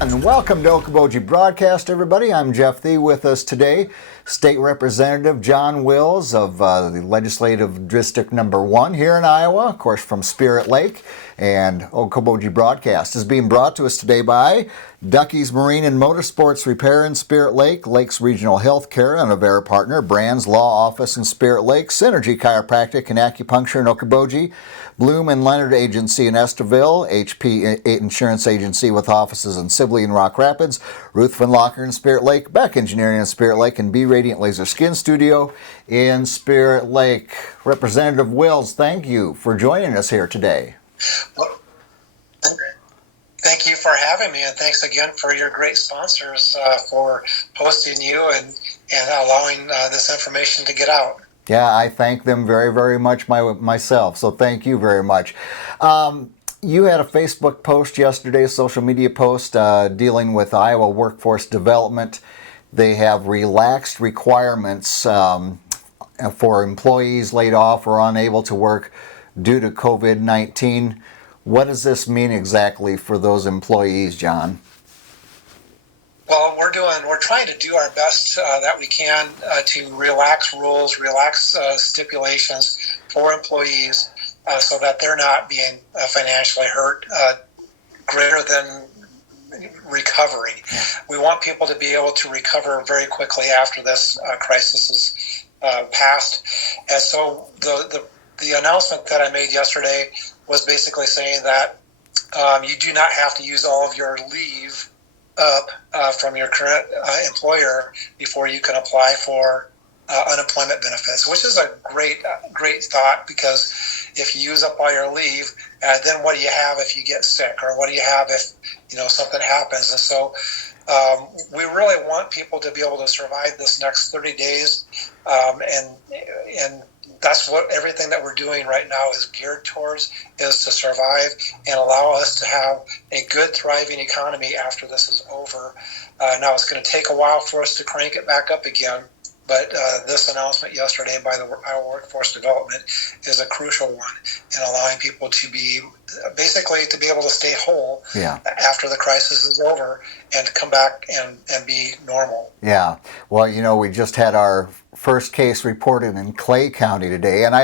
And welcome to Okoboji Broadcast, everybody. I'm Jeff Thee. With us today, State Representative John Wills of the Legislative District Number 1 here in Iowa, of course from Spirit Lake. And Okoboji Broadcast is being brought to us today by Ducky's Marine and Motorsports Repair in Spirit Lake, Lakes Regional Healthcare and Avera Partner, Brand's Law Office in Spirit Lake, Synergy Chiropractic and Acupuncture in Okoboji, Bloom and Leonard Agency in Estherville, HP Insurance Agency with offices in Sibley and Rock Rapids, Ruth Van Locker in Spirit Lake, Beck Engineering in Spirit Lake, and B Radiant Laser Skin Studio in Spirit Lake. Representative Wills, thank you for joining us here today. Well, thank you for having me, and thanks again for your great sponsors for hosting you and allowing this information to get out. Yeah, I thank them very, very much myself, so thank you very much. You had a Facebook post yesterday, a social media post, dealing with Iowa workforce development. They have relaxed requirements for employees laid off or unable to work due to COVID-19. What does this mean exactly for those employees, John? Well, we're trying to do our best that we can to relax rules, relax stipulations for employees so that they're not being financially hurt greater than recovering. We want people to be able to recover very quickly after this crisis is passed. And so the announcement that I made yesterday was basically saying that you do not have to use all of your leave up from your current employer before you can apply for unemployment benefits, which is a great thought, because if you use up all your leave, then what do you have if you get sick, or what do you have if something happens? And so we really want people to be able to survive this next 30 days, and that's what everything that we're doing right now is geared towards, is to survive and allow us to have a good, thriving economy after this is over. Now, it's going to take a while for us to crank it back up again, but this announcement yesterday by the Iowa Workforce Development is a crucial one in allowing people to be able to stay whole after the crisis is over and come back and be normal. Yeah. Well, we just had our first case reported in Clay County today, and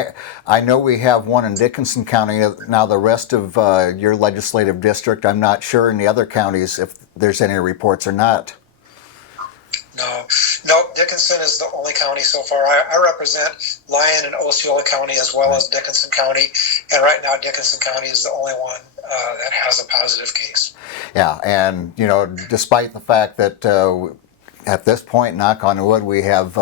I know we have one in Dickinson County. Now, the rest of your legislative district, I'm not sure in the other counties if there's any reports or not. No, Dickinson is the only county so far. I represent Lyon and Osceola County as well as Dickinson County, and right now Dickinson County is the only one that has a positive case. Yeah, and despite the fact that at this point, knock on wood, we have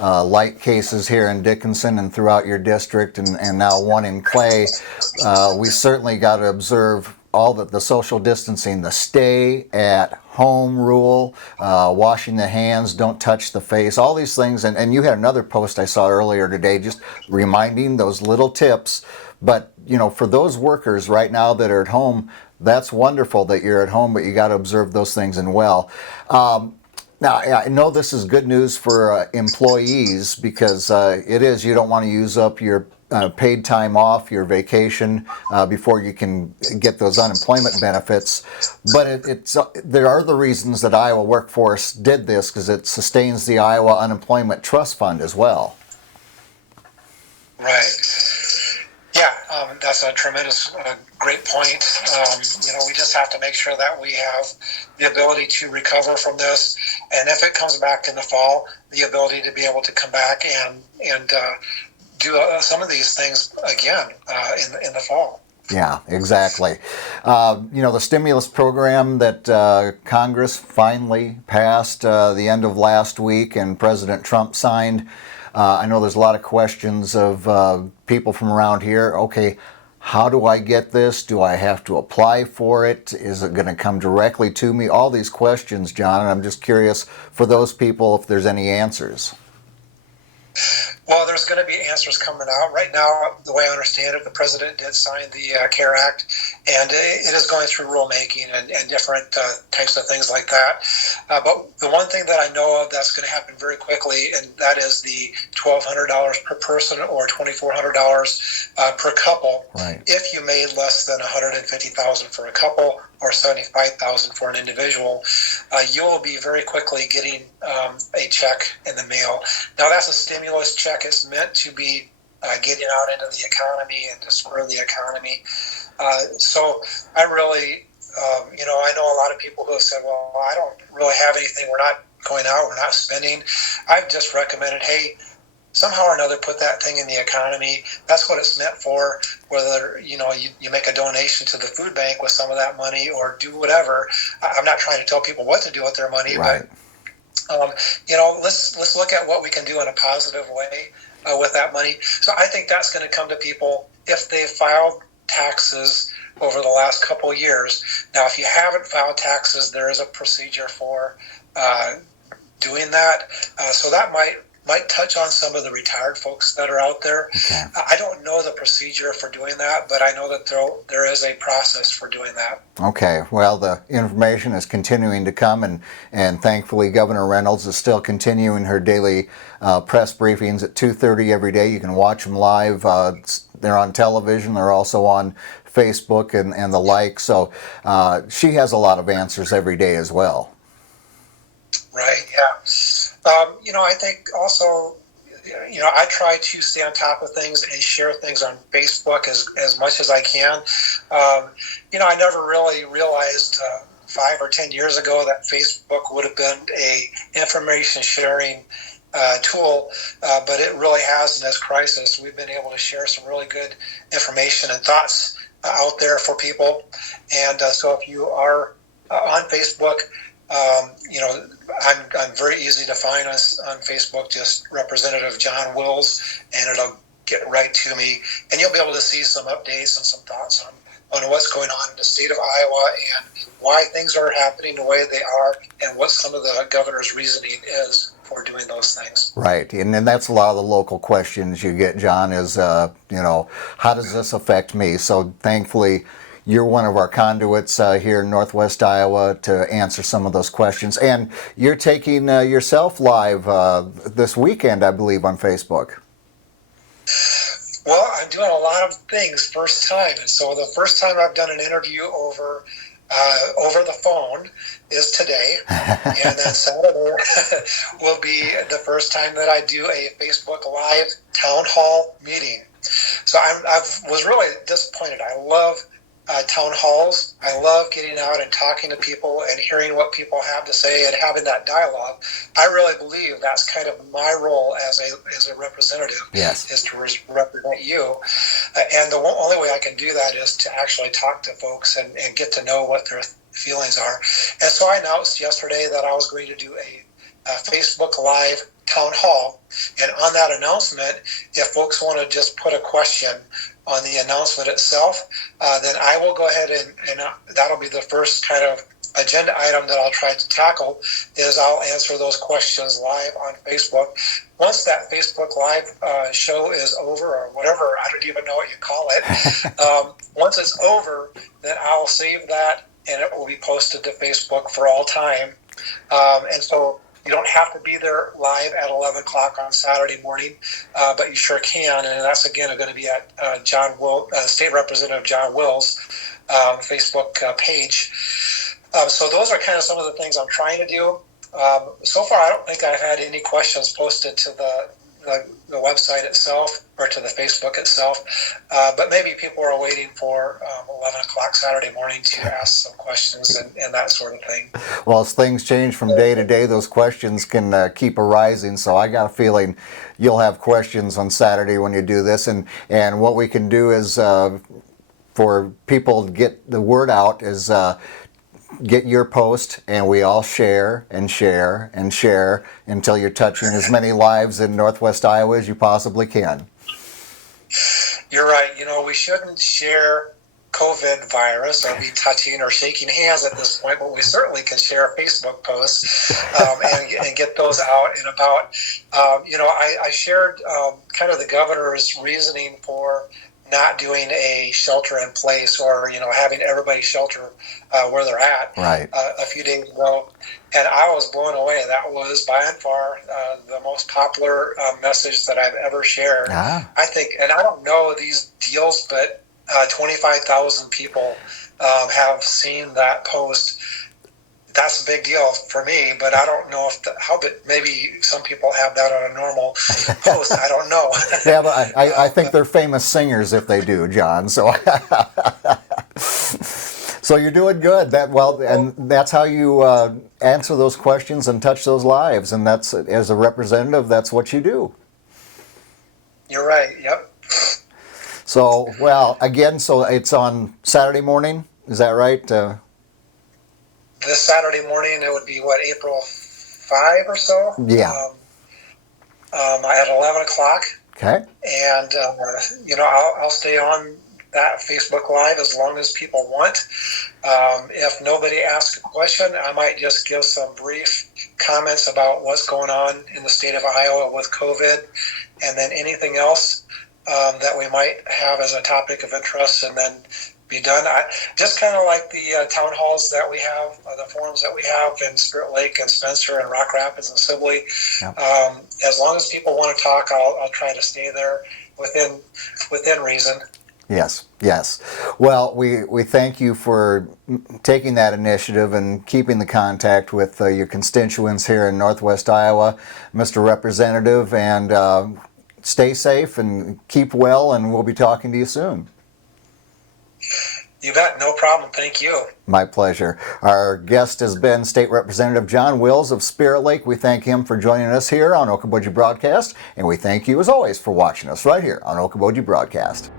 light cases here in Dickinson and throughout your district, and now one in Clay, we certainly got to observe all the social distancing, the stay at home rule, washing the hands, don't touch the face, all these things. And you had another post I saw earlier today just reminding those little tips. But, for those workers right now that are at home, that's wonderful that you're at home, but you got to observe those things and well. Now, I know this is good news for employees, because it is. You don't want to use up your paid time off, your vacation, before you can get those unemployment benefits. But there are the reasons that Iowa Workforce did this, because it sustains the Iowa Unemployment Trust Fund as well. Right. Yeah, that's a tremendous, great point. We just have to make sure that we have the ability to recover from this, and if it comes back in the fall, the ability to be able to come back and do some of these things again in the fall. Yeah, exactly. The stimulus program that Congress finally passed the end of last week and President Trump signed. I know there's a lot of questions of people from around here. Okay, how do I get this? Do I have to apply for it? Is it going to come directly to me? All these questions, John, and I'm just curious for those people if there's any answers. Well, there's going to be answers coming out. Right now, the way I understand it, the president did sign the CARE Act, and it is going through rulemaking and different types of things like that. But the one thing that I know of that's going to happen very quickly, and that is the $1,200 per person or $2,400 per couple. Right. If you made less than $150,000 for a couple or $75,000 for an individual, you will be very quickly getting a check in the mail. Now, that's a stimulus check. It's meant to be getting out into the economy and to spur the economy. So I really, I know a lot of people who have said, well, I don't really have anything. We're not going out. We're not spending. I've just recommended, hey, somehow or another, put that thing in the economy. That's what it's meant for. Whether you make a donation to the food bank with some of that money or do whatever. I'm not trying to tell people what to do with their money, right. But let's look at what we can do in a positive way with that money. So I think that's going to come to people if they filed taxes over the last couple of years. Now, if you haven't filed taxes, there is a procedure for doing that. So that might touch on some of the retired folks that are out there. Okay. I don't know the procedure for doing that, but I know that there is a process for doing that. Okay. Well, the information is continuing to come, and thankfully Governor Reynolds is still continuing her daily press briefings at 2:30 every day. You can watch them live. They're on television. They're also on Facebook and the like. So she has a lot of answers every day as well. Right, yeah. I think also, I try to stay on top of things and share things on Facebook as much as I can. I never really realized 5 or 10 years ago that Facebook would have been a information sharing tool, but it really has in this crisis. We've been able to share some really good information and thoughts out there for people. And so if you are on Facebook, I'm very easy to find us on Facebook, just Representative John Wills, and it'll get right to me. And you'll be able to see some updates and some thoughts on what's going on in the state of Iowa and why things are happening the way they are and what some of the governor's reasoning is for doing those things. Right, and then that's a lot of the local questions you get, John, is, how does this affect me? So thankfully, you're one of our conduits here in Northwest Iowa to answer some of those questions. And you're taking yourself live this weekend, I believe, on Facebook. Well, I'm doing a lot of things first time. And so the first time I've done an interview over the phone is today. And then Saturday will be the first time that I do a Facebook Live town hall meeting. So I was really disappointed. I love town halls. I love getting out and talking to people and hearing what people have to say and having that dialogue. I really believe that's kind of my role as a representative. Yes. Is to represent you. And the only way I can do that is to actually talk to folks and get to know what their feelings are. And so I announced yesterday that I was going to do a Facebook Live town hall. And on that announcement, if folks want to just put a question on the announcement itself, then I will go ahead and that'll be the first kind of agenda item that I'll try to tackle, is I'll answer those questions live on Facebook. Once that Facebook Live show is over, or whatever, I don't even know what you call it, once it's over, then I'll save that and it will be posted to Facebook for all time. And so you don't have to be there live at 11 o'clock on Saturday morning, but you sure can. And that's, again, going to be at State Representative John Wills' Facebook page. So those are kind of some of the things I'm trying to do. So far, I don't think I've had any questions posted to the website itself or to the Facebook itself, but maybe people are waiting for 11 o'clock Saturday morning to ask some questions and that sort of thing. Well, as things change from day to day, those questions can keep arising, so I got a feeling you'll have questions on Saturday when you do this, and what we can do is for people to get the word out is get your post, and we all share and share and share until you're touching as many lives in Northwest Iowa as you possibly can. You're right. We shouldn't share COVID virus or be touching or shaking hands at this point, but we certainly can share Facebook posts and get those out and about. I shared kind of the governor's reasoning for not doing a shelter in place or having everybody shelter where they're at right. A few days ago, and I was blown away. That was by and far the most popular message that I've ever shared. I think, and I don't know these deals, but 25,000 people have seen that post. That's a big deal for me, but I don't know maybe some people have that on a normal post. I don't know. Yeah, but I think they're famous singers if they do, John. So, so you're doing good. And that's how you answer those questions and touch those lives. And that's, as a representative, that's what you do. You're right. Yep. So, again, so it's on Saturday morning. Is that right? This Saturday morning, it would be April 5 or so? Yeah. At 11 o'clock. Okay. And, I'll stay on that Facebook Live as long as people want. If nobody asks a question, I might just give some brief comments about what's going on in the state of Iowa with COVID, and then anything else that we might have as a topic of interest, and then be done. Just kind of like the town halls that we have, the forums that we have in Spirit Lake and Spencer and Rock Rapids and Sibley. Yep. As long as people want to talk, I'll try to stay there within reason. Yes. Well, we thank you for taking that initiative and keeping the contact with your constituents here in Northwest Iowa, Mr. Representative, and stay safe and keep well, and we'll be talking to you soon. You bet. No problem. Thank you. My pleasure. Our guest has been State Representative John Wills of Spirit Lake. We thank him for joining us here on Okoboji Broadcast, and we thank you, as always, for watching us right here on Okoboji Broadcast.